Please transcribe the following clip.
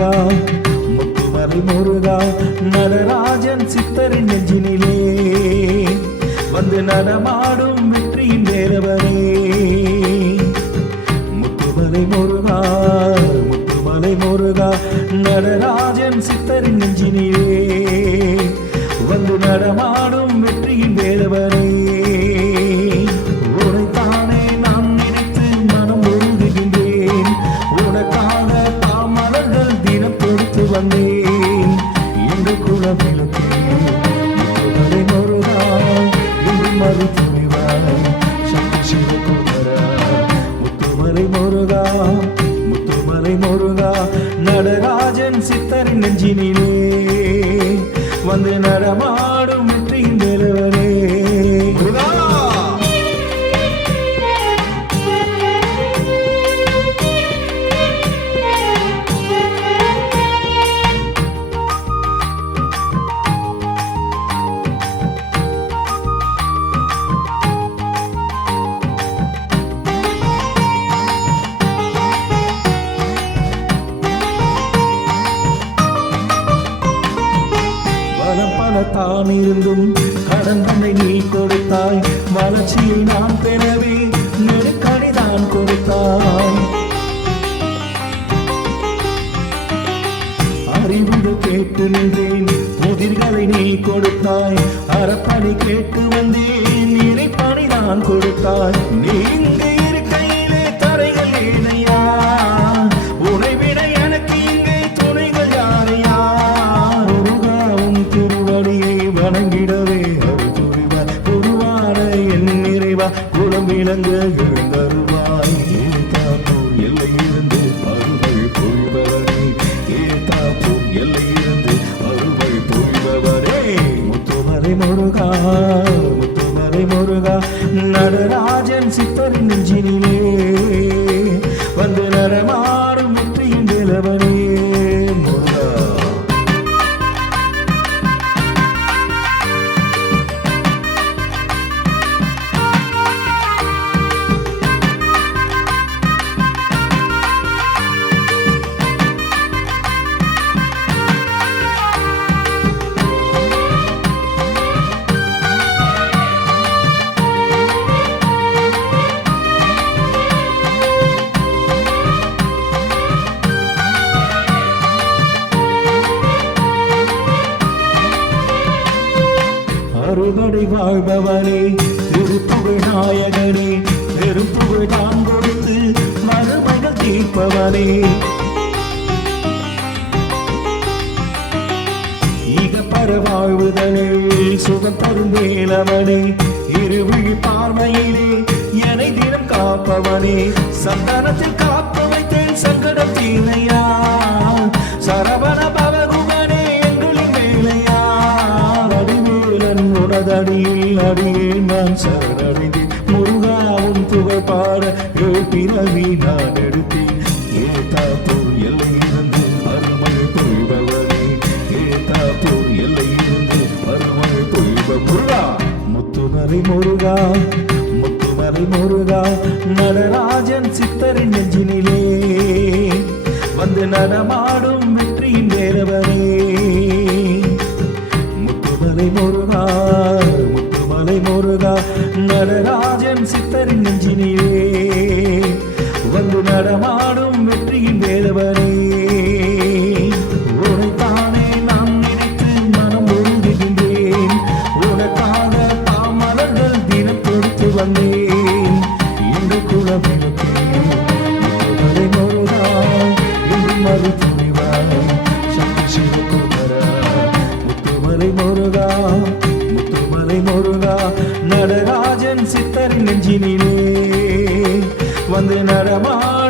முருகா முத்துமலை முருகா நடராஜன் சித்தரின் நெஞ்சினிலே வந்து நடமாடும் வெற்றியின் வேலவரே முத்துமலை முருகா முத்துமலை முருகா நடராஜன் சித்தரின் நெஞ்சினிலே வந்து நடமாடும் வெற்றியின் வேலவரே உனைத்தானே நான் நினைத்து மனம் உருகுகின்றேன் உனக்காக தாமலர்கள் தினம் கொடுத்து வந்தேன் என்று குலவிளக்கே முத்துமலை முருகா என்று மறுத்துணிவாய் சக்தி சிவகுமரா முத்துமலை முருகா முத்துமலை முருகா நடராஜன் சித்தரின் நெஞ்சினிலே வந்து நடமாடும் வெற்றியின் வேலவரே தான் இருந்தும் கடன் தன்னை நீ கொடுத்தாய் வளர்ச்சியை நான் பெறவே நெருக்கடி தான் கொடுத்தாய் அறிவுறு கேட்டு நின்றேன் முதிர்களை நீ கொடுத்தாய் அறப்பணி கேட்டு வந்தேன் இறைப்பணி நான் கொடுத்தாய் நீ இங்கு இருக்கையிலே தரைகள் ஏனையா உனை விட எனக்கு இங்கே துணைகள் யாரையா முருகாவும் திருவடியை வணங்கிடவே அருள் புரிவார் உருவான என் நிறைவா குலம் விளங்க எழுந்தருவாய் ஏத்தாப்பூர் எல்லை இருந்து அருள் பொழிபவரே ஏத்தாப்பூர் எல்லை இருந்து அருள் பொழிபவரே முத்துமலை முருகா முத்துமலை முருகா நடராஜன் சித்தரின் நெஞ்சினிலே வந்து நடமாடும் வெற்றியின் வேலவரே முருகா அறுபடை வாழ்பவனே திருப்புகழ் நாயகனே பெரும்புகழ் தான் கொடுத்து மறுமைகள் தீர்ப்பவனே ஈகப்பர வாழ்வுதனே சுகம் தரும் வேலவனே இருவிழி பார்வையிலே என்னை தினம் காப்பவனே சந்தானத்தில் காப்பு வைத்தேன் சங்கடம் தீனையா சரவண பவகுமனே எங்களின் வேலையா உனதடியில் அடியேன் நான் சரணடைந்தேன் முருகாவும் புகழ் பாட பிறவி நான் எடுத்தேன் ஏத்தாப்பூர் எல்லை இருந்து அருள்மழை பொழிபவரே ஏத்தாப்பூர் எல்லை இருந்து அருள்மழை பொழிப முருகா முத்துமலை முருகா முத்துமலை முருகா நடராஜன் சித்தரின் நெஞ்சினிலே வந்து நடமாடும் வெற்றியின் வேலவரே முத்துமலை முருகா முத்துமலை முருகா நடராஜன் சித்தரின் நெஞ்சினிலே வந்து நடமாடும் வெற்றியின் வேலவரே உனைத்தானே நான் நினைத்து மனம் உருகுகின்றேன் உனக்காக தாமலர்கள் தினம் கொடுத்து வந்தேன் என்று குலவிளக்கே முத்துமலை முருகா என்று மறுத்துணிவாய் சக்தி சிவகுமரா முத்துமலை முருகா முத்துமலை முருகா நடராஜன் சித்தரின் நெஞ்சினிலே வந்து நடமாடும்